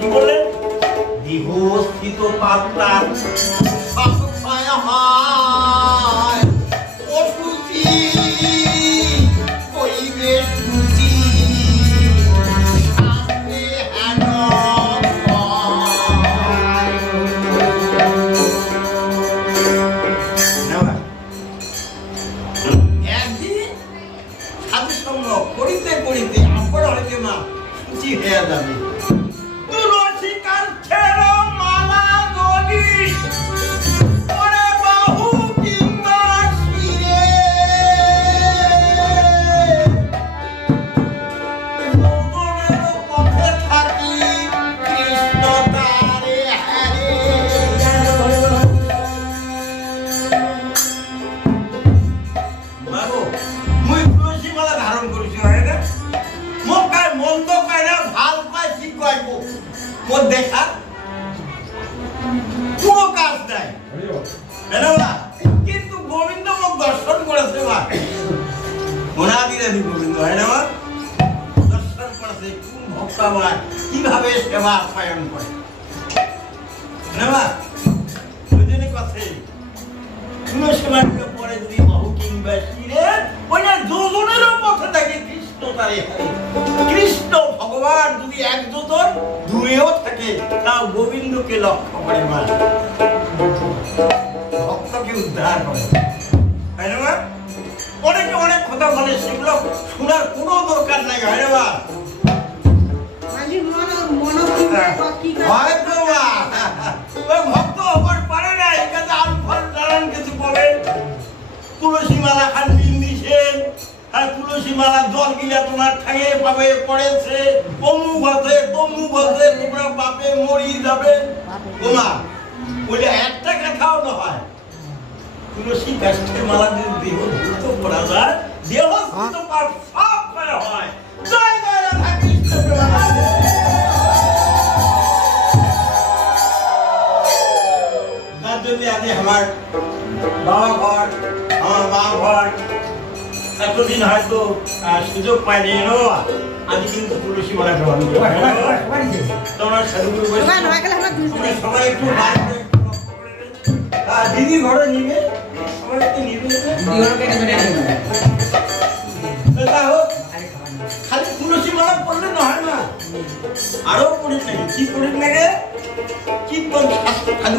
কি বললেন? দেহস্থিত পাত্তার ছায়া হয় অশুচি পরিবেশ রুচি শাস্ত্রে হেন একদিন সাধুসঙ্গ করিতে করিতে আপন হইতে মা সূচি হয়ে যাবে। তুলসী কাঞ্চের মালা যদি পরে বাহু কিংবা শিরে মনের পথে থাকি কৃষ্ণ তারে হারে। মাগো মুই তুলসী মালা ধারণ করেছি হয় না? মোক কায় মন্দ কয় না, ভাল কয় কি কয় মোর দেখা কোনো কাজ নাই, কিন্তু গোবিন্দ মোক দর্শন করেছে বা অনাদিরাদি গোবিন্দ হয় না মা, দর্শন করেছে কোন ভক্ত আমার কিভাবে সেবা আপ্যায়ন করে না মা। দুজনে কথা কোনো সেবা পরে যদি বাহু কিংবা শিরে ওই না যোজনেরও পথে থাকে কৃষ্ণ তারে হারে। কৃষ্ণ ভগবান যদি এক যোজন দূরেও থাকে তাও গোবিন্দকে লক্ষ্য করে মা ভক্তকে উদ্ধার করে, তাই না মা? অনেকে অনেক কথা বলে, সেগুলো শোনার কোনো দরকার নাই, হয় না মা? হয়তো মা ওই ভক্ত হবার পারে না, এখানে আল ফল নানান কিছু বলে। তুলসী মালা খান বিন দিছেন, আর তুলসী মালা জল গিলা তোমার ঠাঙে পাবে পড়েছে, অমুক আছে তমুক আছে, তোমরা পাপে মরি যাবে। ওমা বলে একটা কথাও নয়, তুলসী গাছের মালা যদি দেহ ধুত করা যায়, দেহ ধুত পাপ সব করা হয়। জয় জয় রাধা কৃষ্ণ প্রেমানন্দে। তার জন্য আজ আমার বাবা ঘর, আমার মা ঘর এতদিন হয়তো সুযোগ পাইনি, আজ কিন্তু তুলসী মালা গ্রহণ করে তোমরা সাধুগুরু সবাই একটু দিদি ঘরে নিবে, সবাই একটু নিবে, খালি তুলসী মালা পড়লে নয় না, আরো পড়িস নাকি কি পড়িস নাকি কীর্তন শাস্ত্র খালি